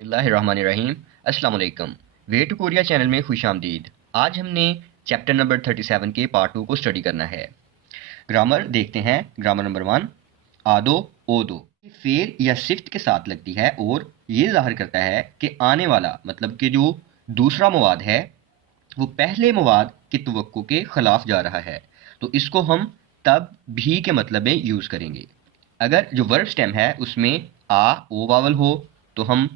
बिस्मिल्लाहिर्रहमानिर्रहीम। अस्सलाम वालेकुम। वे टू कोरिया चैनल में खुशामदीद। आज हमने चैप्टर नंबर 37 के पार्ट 2 को स्टडी करना है। ग्रामर देखते हैं। ग्रामर नंबर 1, आदो ओदो फेल या सिफ्त के साथ लगती है और ये जाहिर करता है कि आने वाला मतलब कि जो दूसरा मवाद है वो पहले मवाद की तवक्को के खिलाफ जा रहा है। तो इसको हम तब भी के मतलब में यूज़ करेंगे। अगर जो वर्ब स्टेम है उसमें आ ओ वावल हो तो हम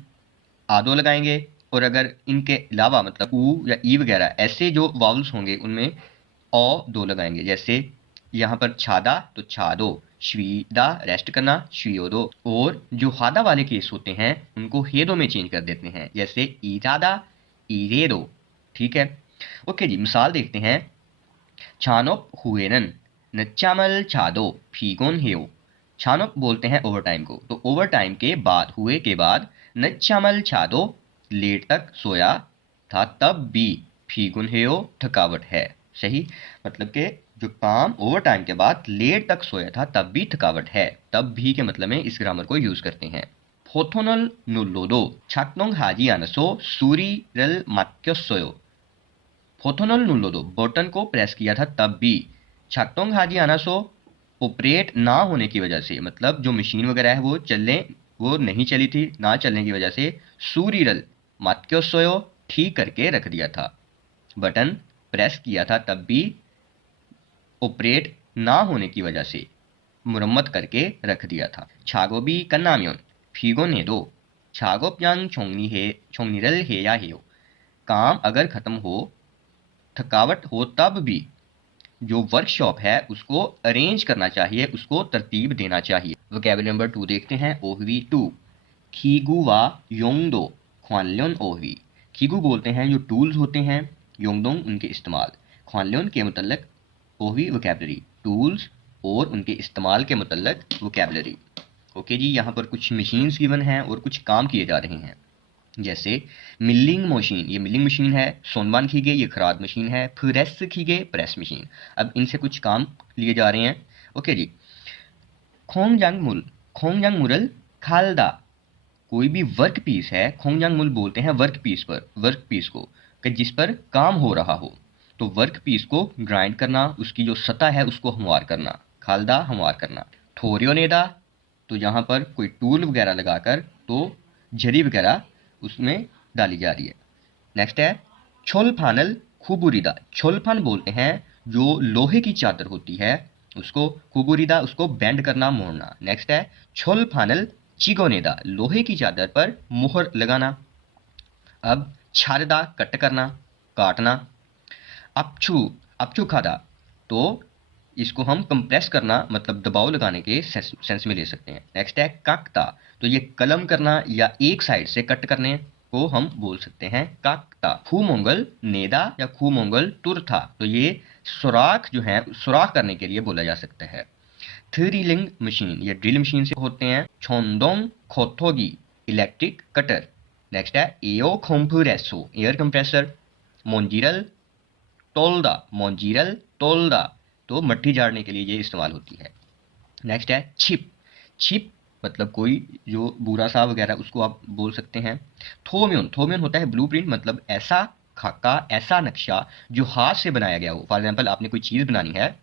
आदो लगाएंगे, और अगर इनके अलावा मतलब ऊ या ई वगैरह ऐसे जो वावल्स होंगे उनमें औ दो लगाएंगे। जैसे यहाँ पर छादा तो छादो, श्वीदा रेस्ट करना श्वियोदो, और जो हादा वाले केस होते हैं उनको हेदो में चेंज कर देते हैं, जैसे ईरादा ईरेदो। ठीक है, ओके जी, मिसाल देखते हैं। छानोप हुएनन नच्चामल छादो फीगोन हेओ। छानोप बोलते हैं ओवर टाइम को, तो ओवर टाइम के बाद हुए के बाद नच्चामल छादो लेट तक सोया था तब भी फीगुन हेओ थकावट है। सही, मतलब के जो काम ओवर टाइम के बाद लेट तक सोया था तब भी थकावट है, तब भी के मतलब में इस ग्रामर को यूज करते हैं। फोथोनल नुल्लोदो छाकनोंग हाजी आनसो सूरी रल माक्योसोयो। फोथोनल नुल्लोदो बटन को प्रेस किया था तब भी। छाकतोंग हाजी आनासो ऑपरेट ना होने की वजह से, मतलब जो मशीन वगैरह है वो नहीं चली थी, ना चलने की वजह से सूरीरल मात्योसोयो ठीक करके रख दिया था। बटन प्रेस किया था तब भी ऑपरेट ना होने की वजह से मुरम्मत करके रख दिया था। छागोबी कन्नाम्योन फीगो ने दो छागो प्यांग छोंगनिरल हेया हेयो। काम अगर खत्म हो, थकावट हो तब भी जो वर्कशॉप है उसको अरेंज करना चाहिए, उसको तरतीब देना चाहिए। वोकैबुलरी नंबर 2 देखते हैं। ओहवी 2 खीगू वा योंगदो ख्वानल्योन ओहवी। खीगू बोलते हैं जो टूल्स होते हैं, योंगदोंग उनके इस्तेमाल। ख्वानल्योन के मतलब ओहवी वोकैबुलरी टूल्स और उनके इस्तेमाल के मतलब वोकैबुलरी। ओके जी, यहाँ पर कुछ मशीन्स गिवन हैं और कुछ काम किए जा रहे हैं। जैसे मिलिंग मशीन, ये मिलिंग मशीन है। सोनबान खीगे, ये खराद मशीन है। प्रेस खीगे, प्रेस मशीन। अब इनसे कुछ काम लिए जा रहे हैं। ओके जी। खोंगजांग मुरल खालदा, कोई भी वर्क पीस है, खोंगजांग मुल बोलते हैं वर्क पीस पर, वर्क पीस को कि जिस पर काम हो रहा हो। तो वर्क पीस को ग्राइंड करना, उसकी जो सतह है उसको हमवार करना, खालदा हमवार करना। ठोरियोनेदा, तो यहाँ पर कोई टूल वगैरह लगाकर तो झरी वगैरह उसमें डाली जा रही है। नेक्स्ट है छोलफानल खुबुरीदा। छोलफान बोलते हैं जो लोहे की चादर होती है उसको, खुबुरीदा उसको बेंड करना, मोड़ना। नेक्स्ट है छोलफानल चिगोनेदा, लोहे की चादर पर मुहर लगाना। अब छारदा कट करना, काटना। अपछू अपछू खादा, तो इसको हम कंप्रेस करना मतलब दबाव लगाने के सेंस में ले सकते हैं। नेक्स्ट है काकता, तो ये कलम करना या एक साइड से कट करने को हम बोल सकते हैं काकता। खू मोंगल नेदा या खू मोंगल तुरथा, तो ये सुराख जो है सुराख करने के लिए बोला जा सकता है। थ्रीलिंग मशीन, ये ड्रिल मशीन से होते हैं। छोंदोंग खोथोगी, इलेक्ट्रिक कटर। नेक्स्ट है एओ खोम्पुरेसो, एयर कंप्रेसर। मोंजीरल टोल्दा, मोंजीरल टोल्दा, तो मट्टी झाड़ने के लिए ये इस्तेमाल होती है। नेक्स्ट है छिप, छिप मतलब कोई जो बूरा सा वगैरह उसको आप बोल सकते हैं। थोम्योन, थोम्योन होता है ब्लूप्रिंट, मतलब ऐसा खाका, ऐसा नक्शा जो हाथ से बनाया गया हो। फॉर एग्जाम्पल आपने कोई चीज़ बनानी है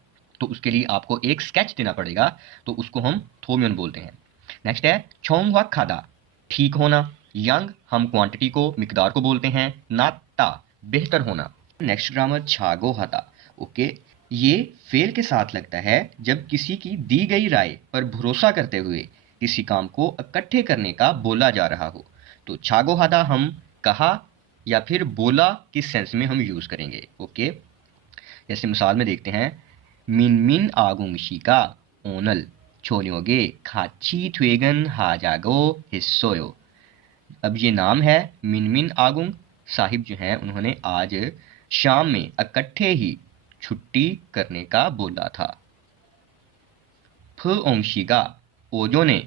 तो उसके लिए आपको एक स्केच देना पड़ेगा, तो उसको हम थोम्योन बोलते हैं। नेक्स्ट है छोंगवा खादा, ठीक होना। यंग हम क्वांटिटी को, मिकदार को बोलते हैं। नाता बेहतर होना। नेक्स्ट ग्रामर छागो हाता। ओके, ये फेल के साथ लगता है जब किसी की दी गई राय पर भरोसा करते हुए किसी काम को इकट्ठे करने का बोला जा रहा हो। तो छागो हादा हम कहा या फिर बोला किस सेंस में हम यूज करेंगे। ओके, जैसे मिसाल में देखते हैं। मिनमिन आगुंशिका ओनल छोन्योगे खाची ट्वेगन हाजागो हिस्सोयो। अब ये नाम है मिनमिन आगुंग, साहिब जो हैं उन्होंने आज शाम में इकट्ठे ही छुट्टी करने का बोला था। फओंशिगा ओजोने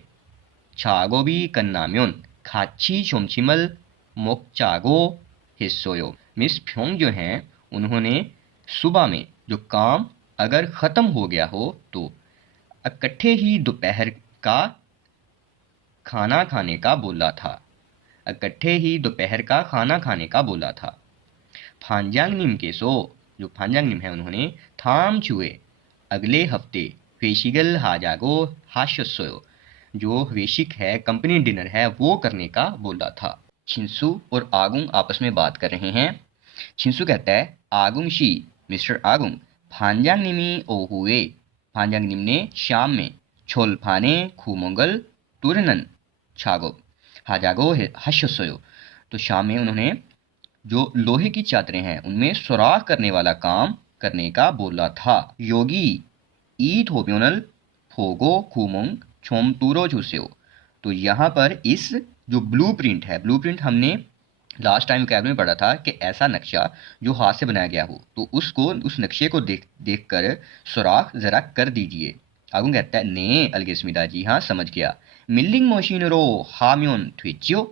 छागोबी कन्नाम्योन खाची छोमचिमल मोकचागो हिस्सोयो। मिस फ्योंग जो हैं उन्होंने सुबह में जो काम अगर ख़त्म हो गया हो तो इकट्ठे ही दोपहर का खाना खाने का बोला था। इकट्ठे ही दोपहर का खाना खाने का बोला था। फांजांगनिमकेसो, जो फांजांगनिम है उन्होंने थाम छुए अगले हफ्ते वेशिगल हाजागो हाशस्यो, जो वेशिक है कंपनी डिनर है वो करने का बोला था। छिंसू और आगुंग आपस में बात कर रहे हैं। छिंसू कहता है आगुंग शी, मिस्टर आगुंग, फांजांगनिमी ओहुए, फांजांगनिम ने शाम में छोलफाने खूमंगल टूरनन छागो हाजागो हशस्यो, तो शाम में उन्होंने जो लोहे की चादरें हैं उनमें सुराख करने वाला काम करने का बोला था। योगी ई थोप्योनल फोगो खूमंग छोम टूरो चूस्यो, तो यहाँ पर इस जो ब्लूप्रिंट है, ब्लूप्रिंट हमने लास्ट टाइम कैब में पढ़ा था कि ऐसा नक्शा जो हाथ से बनाया गया हो, तो उसको उस नक्शे को देख कर सुराख जरा कर दीजिए। आगू कहता है ने अलगेस्मिदा, जी हाँ समझ गया। मिलिंग मशीन रो हाम्योन ट्विचियो,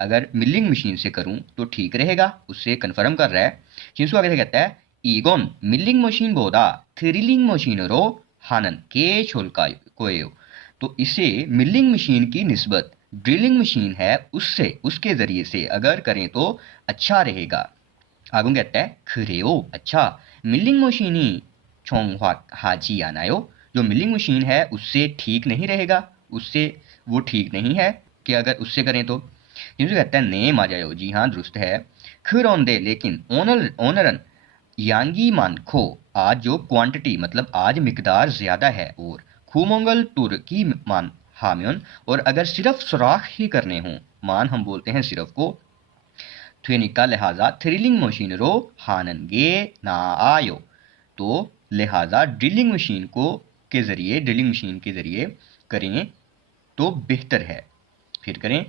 अगर मिलिंग मशीन से करूं तो ठीक रहेगा, उससे कन्फर्म कर रहा है। चिंसू आगे से कहता है ईगोन मिलिंग मशीन बोदा थ्रिलिंग मशीन रो हानन के छोलका कोयो, तो इसे मिलिंग मशीन की निस्बत ड्रिलिंग मशीन है उससे, उसके जरिए से अगर करें तो अच्छा रहेगा। आगू कहता है खरेओ, अच्छा, मिलिंग मशीनी छोंग हाजी आनायो, जो मिलिंग मशीन है उससे ठीक नहीं रहेगा, उससे वो ठीक नहीं है कि अगर उससे करें तो। जिनसे कहता है ने माजायो, जी हाँ दुरुस्त है। खरोंदे, लेकिन ओनरन यांगी मान खो, आज जो क्वांटिटी मतलब आज मिकदार ज्यादा है, और खूमोंगल टूर की मान हाम्योन, और अगर सिर्फ सुराख ही करने हों, मान हम बोलते हैं सिर्फ को, थ्वेनिका लिहाजा थ्रिलिंग मशीन रो हाननगे ना आयो, तो लिहाजा ड्रिलिंग मशीन को के जरिए, ड्रिलिंग मशीन के जरिए करें तो बेहतर है, फिर करें।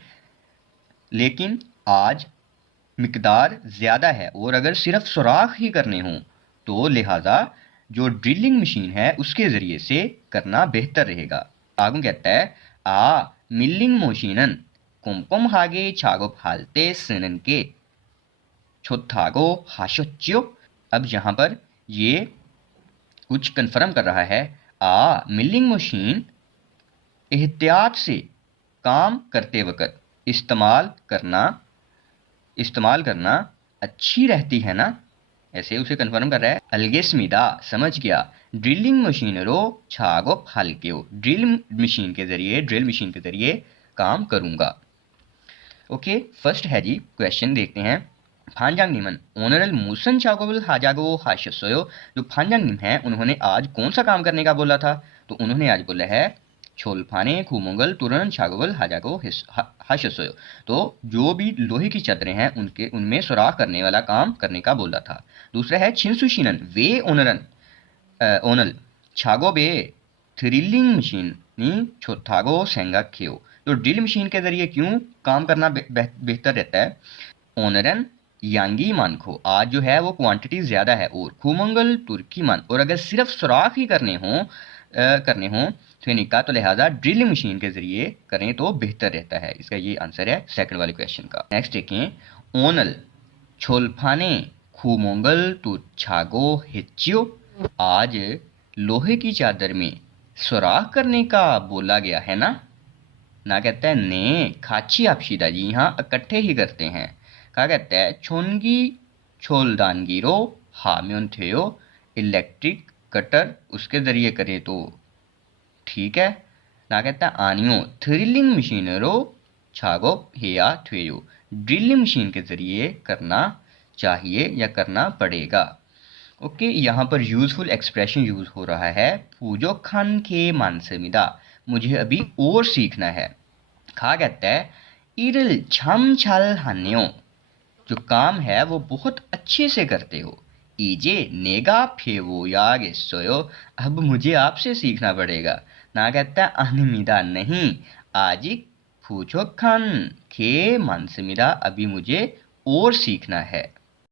लेकिन आज मिकदार ज़्यादा है और अगर सिर्फ सुराख ही करने हों तो लिहाजा जो ड्रिलिंग मशीन है उसके ज़रिए से करना बेहतर रहेगा। आगू कहता है आ मिलिंग मशीनन कुमकुम हागे छागो फालते सनन के छोथागो हाशोच्यो, अब यहाँ पर ये कुछ कन्फर्म कर रहा है। आ मिलिंग मशीन एहतियात से काम करते वक्त इस्तेमाल करना अच्छी रहती है ना, ऐसे उसे कन्फर्म कर रहा है। अलगेस्मिदा, समझ गया। ड्रिलिंग मशीनरो छागो हल्के, ड्रिल मशीन के जरिए काम करूंगा। ओके, फर्स्ट है जी क्वेश्चन, देखते हैं। फांजांग निमन ओनरल मूसन छागोबल हाजागो हाशस्यो, जो फांजांग निम है उन्होंने आज कौन सा काम करने का बोला था, तो उन्होंने आज बोला है छोलफाने खूमंगल तुरन छागोबल हाजागो हाशस्यो, तो जो भी लोहे की चादरें हैं उनमें सुराख करने वाला काम करने का बोला था। दूसरा है छिनसुशिनन वे ओनल छागो बे थ्रिलिंग मशीन नी छोथागो सेंगा खेओ, तो ड्रिल मशीन के जरिए क्यों काम करना बेहतर रहता है। ओनरन यांगी मान को, आज जो है वो क्वांटिटी ज्यादा है, और खूमंगल तुर्की मान, और अगर सिर्फ सुराख ही करने हों थ्वेनिका, तो लिहाजा ड्रिलिंग मशीन के जरिए करें तो बेहतर रहता है। इसका ये आंसर है सेकंड वाले क्वेश्चन का। नेक्स्ट देखें। ओनल छोलफाने खूमंगल तुछागो हिच्चियो, आज लोहे की चादर में सुराख करने का बोला गया है ना। ना कहता है ने खाची आपशीदा, जी हाँ इकट्ठे ही करते हैं। कहा कहता है छोनगी छोलदानगिरो हाम्योन थेयो, इलेक्ट्रिक कटर उसके जरिए करे तो ठीक है। ना कहता है आनियो थ्रिलिंग मशीनरो छागो हेया थेयो, ड्रिलिंग मशीन के जरिए करना चाहिए या करना पड़ेगा। ओके, यहाँ पर यूजफुल एक्सप्रेशन यूज हो रहा है पूजो खान के मानसमिदा, मुझे अभी और सीखना है। खा कहता है इरल छम छल हान्यो, जो काम है वो बहुत अच्छे से करते हो। ईजे नेगा फेवो यागे सोयो, अब मुझे आपसे सीखना पड़ेगा। ना कहता है अनिमिदा, नहीं, आजिक पूछो खान के मानसमिदा, अभी मुझे और सीखना है।